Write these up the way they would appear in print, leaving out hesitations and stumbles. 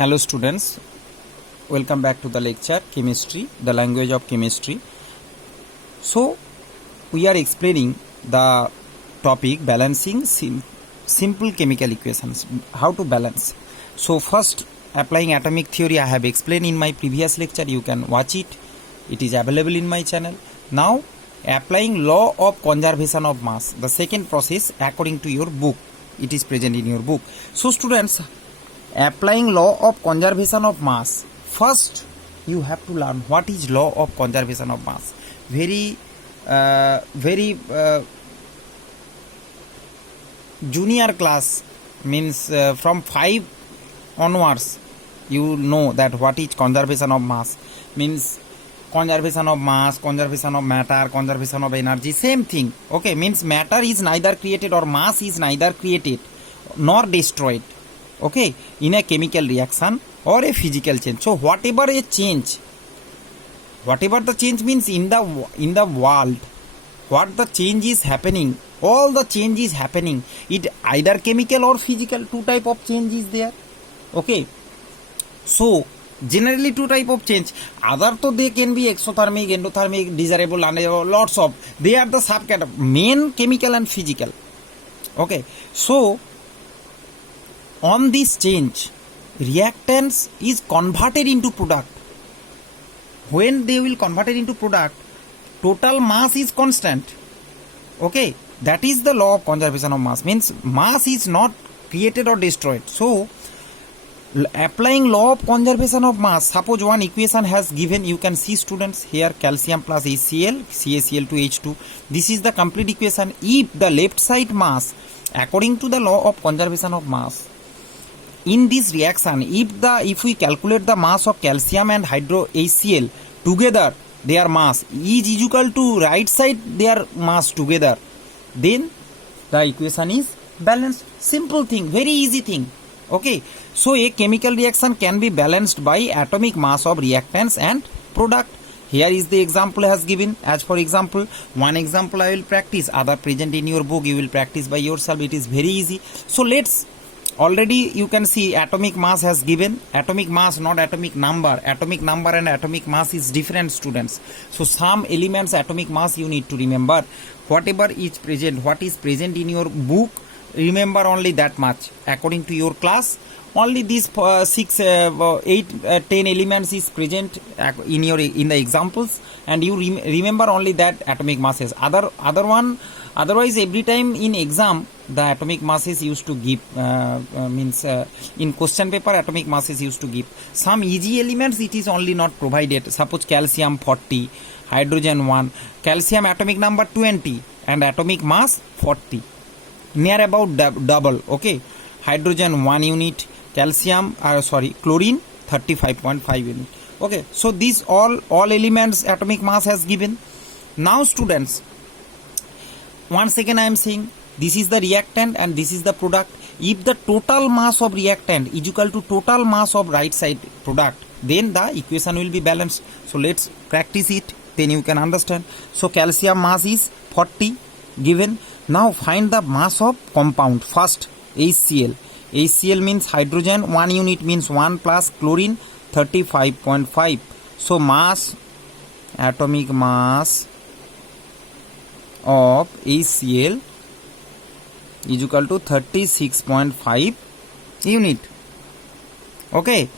Hello students, welcome back to the lecture Chemistry, the language of chemistry. So we are explaining the topic balancing simple chemical equations, how to balance. So first, applying atomic theory I have explained in my previous lecture, you can watch it, it is available in my channel. Now applying law of conservation of mass, the second process according to your book, it is present in your book. So students, applying law of conservation of mass, first you have to learn what is law of conservation of mass. Very junior class, means from 5 onwards you know that what is conservation of mass, means conservation of mass, conservation of matter, conservation of energy, same thing. Okay, means matter is neither created or mass is neither created nor destroyed, okay, in a chemical reaction or a physical change. So whatever a change, whatever the change means in the world, what the change is happening, all the change is happening, it either chemical or physical, two type of change is there. Okay, so generally two type of change, other to they can be exothermic, endothermic, desirable, undesirable, lots of, they are the subcategory, main chemical and physical. Okay, so on this change, reactants is converted into product. When they will convert it into product, total mass is constant. Okay, that is the law of conservation of mass, means mass is not created or destroyed. So applying law of conservation of mass, suppose one equation has given, you can see students here, calcium plus HCl, CaCl2H2, this is the complete equation. If the left side mass, according to the law of conservation of mass, in this reaction, if we calculate the mass of calcium and HCl together, their mass is equal to right side their mass together, then the equation is balanced. Simple thing, very easy thing. Okay, so a chemical reaction can be balanced by atomic mass of reactants and product. Here is the example has given. As for example, one example I will practice, other present in your book, you will practice by yourself. It is very easy. So let's, already you can see atomic mass has given, atomic mass, not atomic number. Atomic number and atomic mass is different, students. So some elements atomic mass you need to remember. Whatever is present, what is present in your book, remember only that much. According to your class, only these 6, 8, 10 elements is present in the examples, and you remember only that atomic masses. Otherwise every time in exam the atomic masses used to give, in question paper atomic masses used to give. Some easy elements it is only not provided. Suppose calcium 40, hydrogen 1, calcium atomic number 20 and atomic mass 40, near about double. Okay, hydrogen 1 unit, calcium chlorine 35.5 unit. Okay, so these all elements atomic mass has given. Now students, once again I am saying, this is the reactant and this is the product. If the total mass of reactant is equal to total mass of right side product, then the equation will be balanced. So let's practice it, then you can understand. So calcium mass is 40 given. Now find the mass of compound. First HCl. HCl means hydrogen 1 unit, means 1 plus chlorine 35.5. So mass, atomic mass of HCl is equal to 36.5 unit. Okay,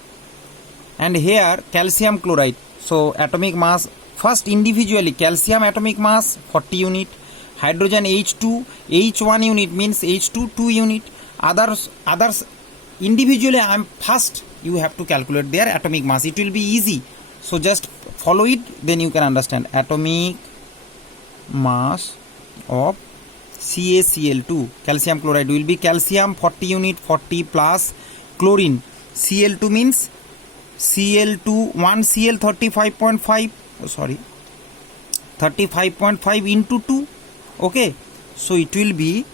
and here calcium chloride. So atomic mass, first individually calcium atomic mass 40 unit, hydrogen H2 H1 unit, means H2 2 unit. Others individually first you have to calculate their atomic mass. It will be easy, so just follow it, then you can understand. Atomic mass of CaCl2, calcium chloride, will be calcium 40 unit, 40 plus chlorine. Cl2 means Cl2 1 Cl 35.5, 35.5 into 2. Okay, so it will be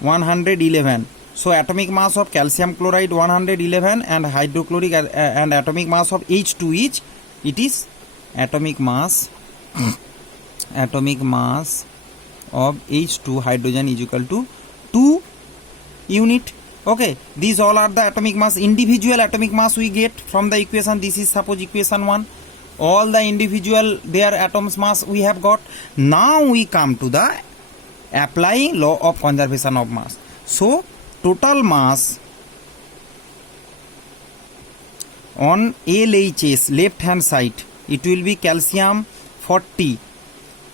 111. So atomic mass of calcium chloride 111 and hydrochloric and atomic mass of H2 each, it is atomic mass of H2 hydrogen is equal to 2 unit. Okay, these all are the atomic mass. Individual atomic mass we get from the equation. This is suppose equation 1. All the individual their atoms mass we have got. Now we come to the applying law of conservation of mass. So total mass on LHS left hand side, it will be calcium 40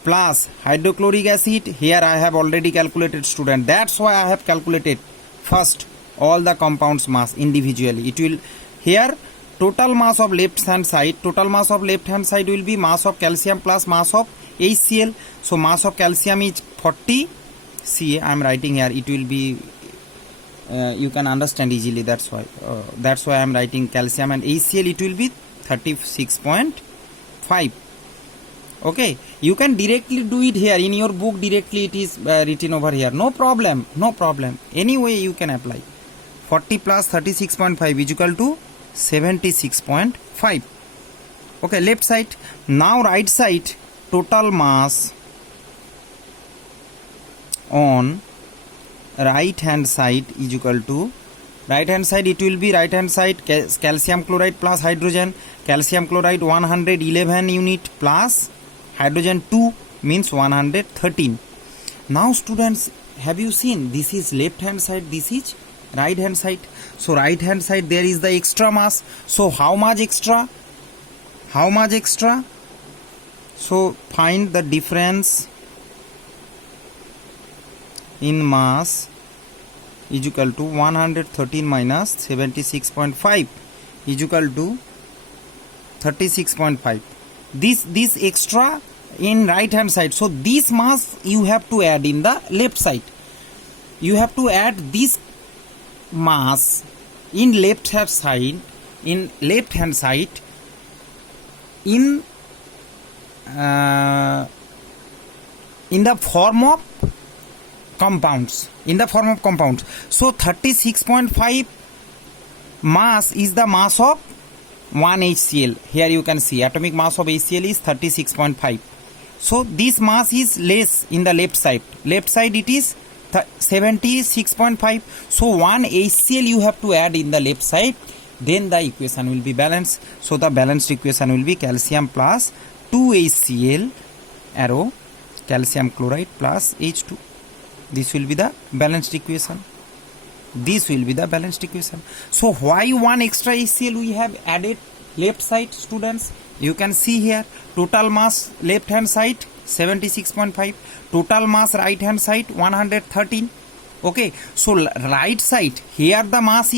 plus hydrochloric acid. Here I have already calculated, student. That's why I have calculated first all the compounds mass individually. It will here total mass of left hand side. Total mass of left hand side will be mass of calcium plus mass of HCl. So mass of calcium is 40. See, I am writing here. It will be you can understand easily. That's why I am writing calcium and HCl. It will be 36.5. Okay, you can directly do it here in your book. Directly it is written over here. No problem. Anyway, you can apply. 40 plus 36.5 is equal to 76.5. Okay, left side. Now right side, total mass on right hand side is equal to, right hand side it will be right hand side calcium chloride plus hydrogen. Calcium chloride 111 unit plus hydrogen 2 means 113. Now students, have you seen this is left hand side, this is right hand side. So right hand side there is the extra mass. So how much extra? So find the difference in mass is equal to 113 minus 76.5 is equal to 36.5. This extra in right hand side. So this mass you have to add in the left side. You have to add this mass in left hand side. In the form of compounds. So 36.5 mass is the mass of 1 HCl. Here you can see atomic mass of HCl is 36.5. So this mass is less in the left side. Left side it is 76.5. So 1 HCl you have to add in the left side. Then the equation will be balanced. So the balanced equation will be calcium plus 2 HCl arrow calcium chloride plus H2. This will be the balanced equation. So why one extra HCl we have added left side, students? You can see here total mass left hand side 76.5, total mass right hand side 113. Okay, so right side here the mass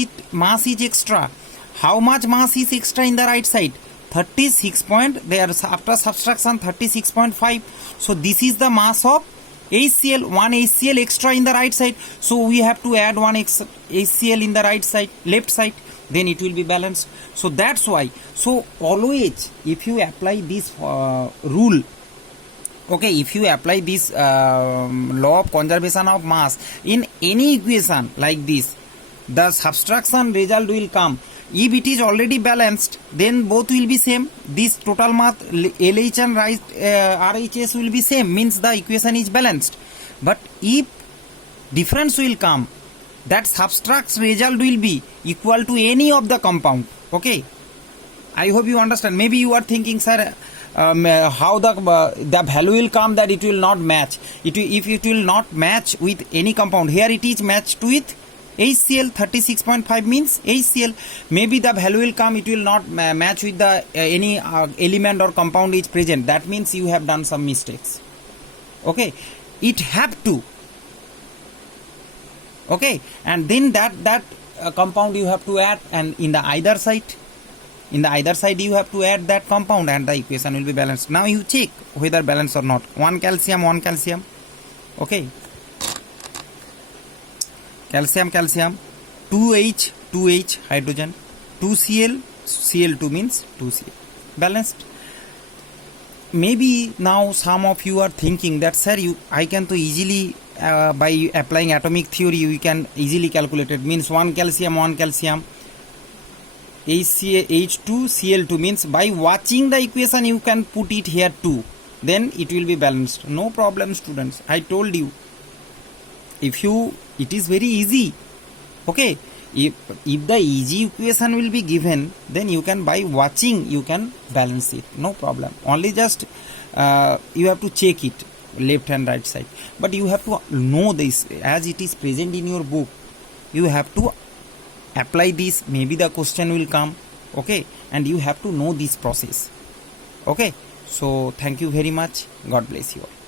is extra. How much mass is extra in the right side? 36 point, there after subtraction 36.5. So this is the mass of HCl, 1 HCl extra in the right side. So we have to add 1 HCl in the right side, left side, then it will be balanced. So that's why. So always if you apply this rule, okay, if you apply this law of conservation of mass in any equation like this, the subtraction result will come. If it is already balanced, then both will be same. This total mass LH and RHS will be same, means the equation is balanced. But if difference will come, that subtract result will be equal to any of the compound. Okay, I hope you understand. Maybe you are thinking, sir, how the value will come that it will not match. If it will not match with any compound, here it is matched with HCl. 36.5 means HCl. Maybe the value will come, it will not match with the any element or compound is present. That means you have done some mistakes. Okay, it have to. Okay, and then that compound you have to add, and in the either side you have to add that compound, and the equation will be balanced. Now you check whether balanced or not. 1 calcium. Okay, calcium 2H hydrogen, 2Cl, Cl2 means 2Cl, balanced. Maybe now some of you are thinking that, sir, I can to easily by applying atomic theory you can easily calculate it. Means 1 calcium H2 Cl2 means by watching the equation you can put it here 2. then it will be balanced. No problem, students. I told you, it is very easy. Okay, if the easy equation will be given, then you can, by watching, you can balance it. No problem. Only just you have to check it, left and right side. But you have to know this as it is present in your book. You have to apply this. Maybe the question will come. Okay, and you have to know this process. Okay, so thank you very much. God bless you all.